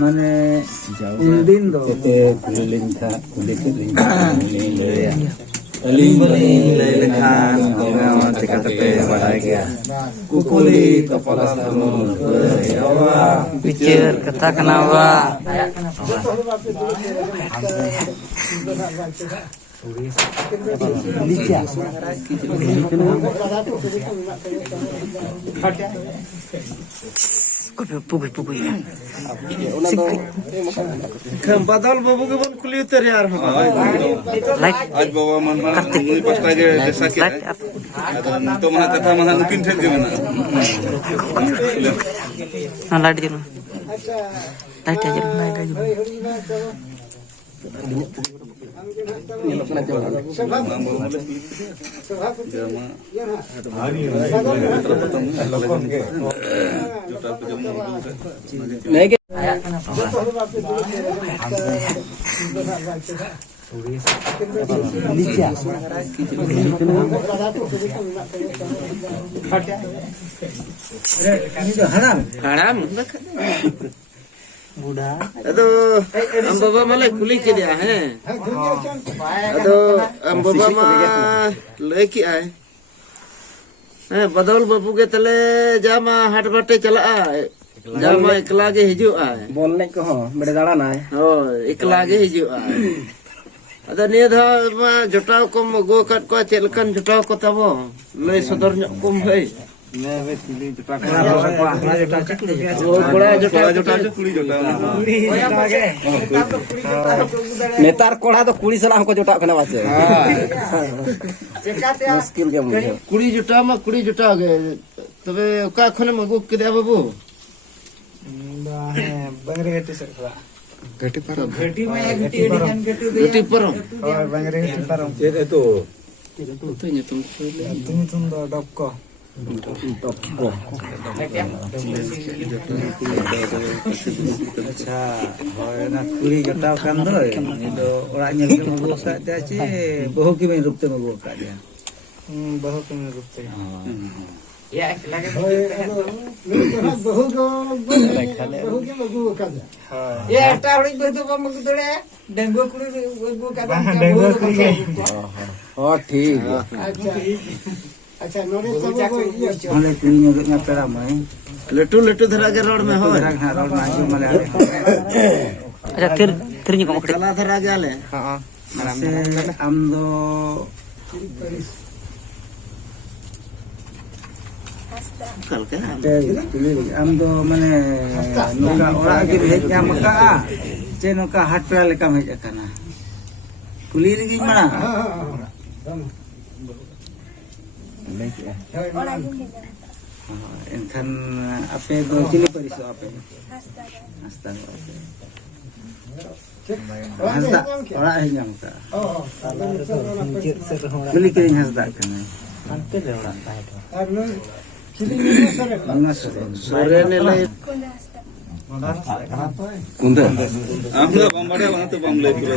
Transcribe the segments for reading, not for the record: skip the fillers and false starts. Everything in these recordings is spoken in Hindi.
Mana Udin do. Aling lelehan cekate wadai ya. Kukuli kepala tamu yawa Pikir kata kenapa? Pukul. Badal babu के बन खुली उतर यार आज बाबा मन मुई पास्ता के जैसा कि तो मन कथा मन नुकिन ठेल के मना लाइट जरूर लाइट जरूर haram aduh am baba malah kuli ke dia aduh am baba mah leki ai badal babu ke tele jama hat bate chala jama ekla ge hiju ai bol nek ko bede dalan ai ekla ge hiju ai ada niya dha ma jotaw kom go kat ko chelkan jotaw ko tabo lei sodor nyok kom hei नेतार कोड़ा तो कुड़ी सलाह को जुटा करना बात है मुश्किल के मुझे कुड़ी जुटा में कुड़ी जुटा गए तबे का खने मगु के दे बाबू बंगरे गटी सरखला घटी में घटी पर और बंगरे घटी पर ये तो तुम डॉक्को अच्छा होय ना कुड़ी जटाव kan doy itu orang nyel ke mago ka dia ci boho ki men rupte mago ka dia boho ki men rupte ya lagi boho ko boho ki mago ka dia ya ta uri betu ko mago dole dengo kuri mago ka dengo kuri oh ठीक अच्छा नोरे हले कुड़ी नोरे ना पेरा में लट्टू धरा के रोड में हो रोड में आजू मले अच्छा फिर नहीं कम कला धरा के आले हां हम दो कल के हम दो माने नोका ओरा के भेज के मका जे नोका हाट पेरा लेका भेज kana कुली लगी मना enkan apa itu cili periso apa hasta orang yang tak beli kering hasta kan sore nilai kunde amda bambade wana to bamle kilo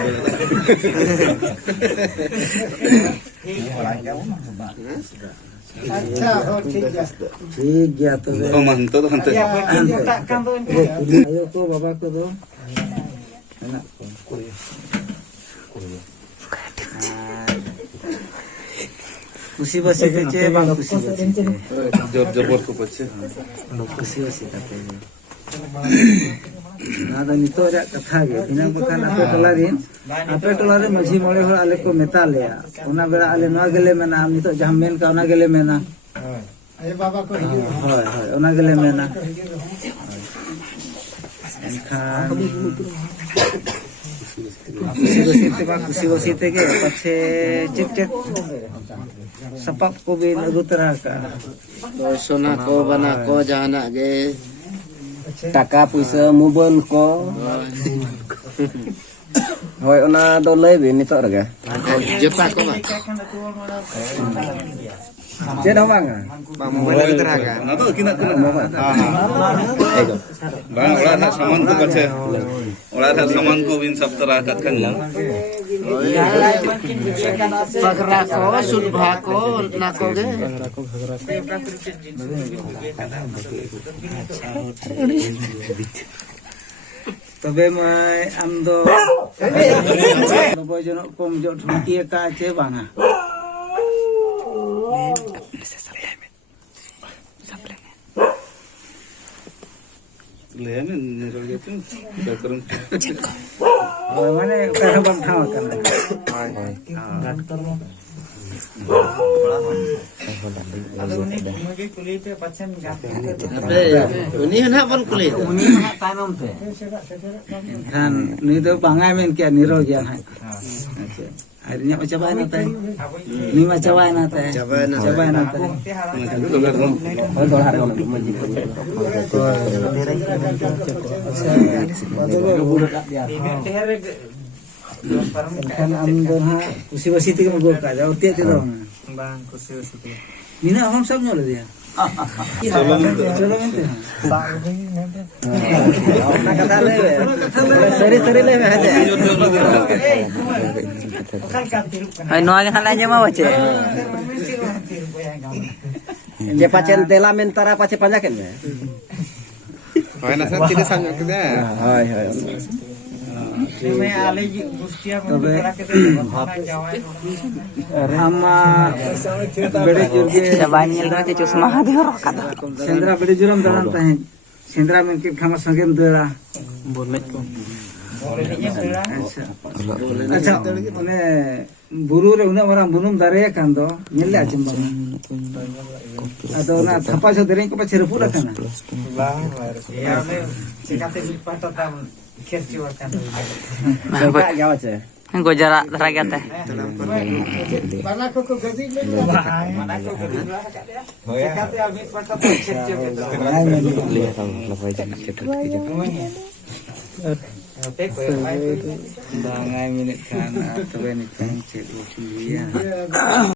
अच्छा ठीक है तो man to hante ayo ko baba ko do enak खुशी बसे के bang खुशी job jobor ko pache खुशी बसे kate ada nito rak katha ge dinang bakan ape tola re माझी मोड़े hor ale ko meta leya ona bera ale noa gele mena am nito jaham men ka ona gele mena aye baba ko hoy ona gele mena enkan खुशी बसीते के पछे चिक सपक को भी नगुतरा का तो सोना को बना को जाना गे taka puisa mobile ko hoy ona do lay bi ni to raga jeta ko ba je do bang mobile teraga na to kina bang ora na saman ko pache ora na saman ko bin sab tara kat kan Pagra ko, sulbha ko, nako ge. तबे मैं आम दो 90 जनों को जो ठुमकी का चे बांगा Lihat ni roh gitu, background. माने कह बम ठाव करना Uni hendak pun kulit. Uni hendak tanam pe. kan ni do bangai men kia niro gya hai akhirnya macam mana teh ni macam mana teh coba na teh kan am do ha kusi basi ti mo ka ja utia ti do bang kusi basi ti ni na hom sab nyol dia solamente seri le aja Ay no hagan aja mau baca. Je pacen tela mentara pace panjaken ya. Hai nasa tidak sangat kita. Hai. ama bede jurge Banyak lah tu cuma hadi orang kata. sendra bede juram dalam teh sendra men ki khama sangem dera Boleh ko. अच्छा माने बुरु रे उना मरा बुनुम दारे कांदो नेले आचम बाबा अतो ना थपा छ देरे को पछे पूरा खाना या में चिकाते पाटो ता खेची वर कांदो Coba jawab ce. Gue jarak teragat teh. mana को गजी ले mana को गजी चिकाते अभी पाटो ता खेची Lihat tahu lepas jangan cetuk gitu. bangai minit kan atau ini kan cek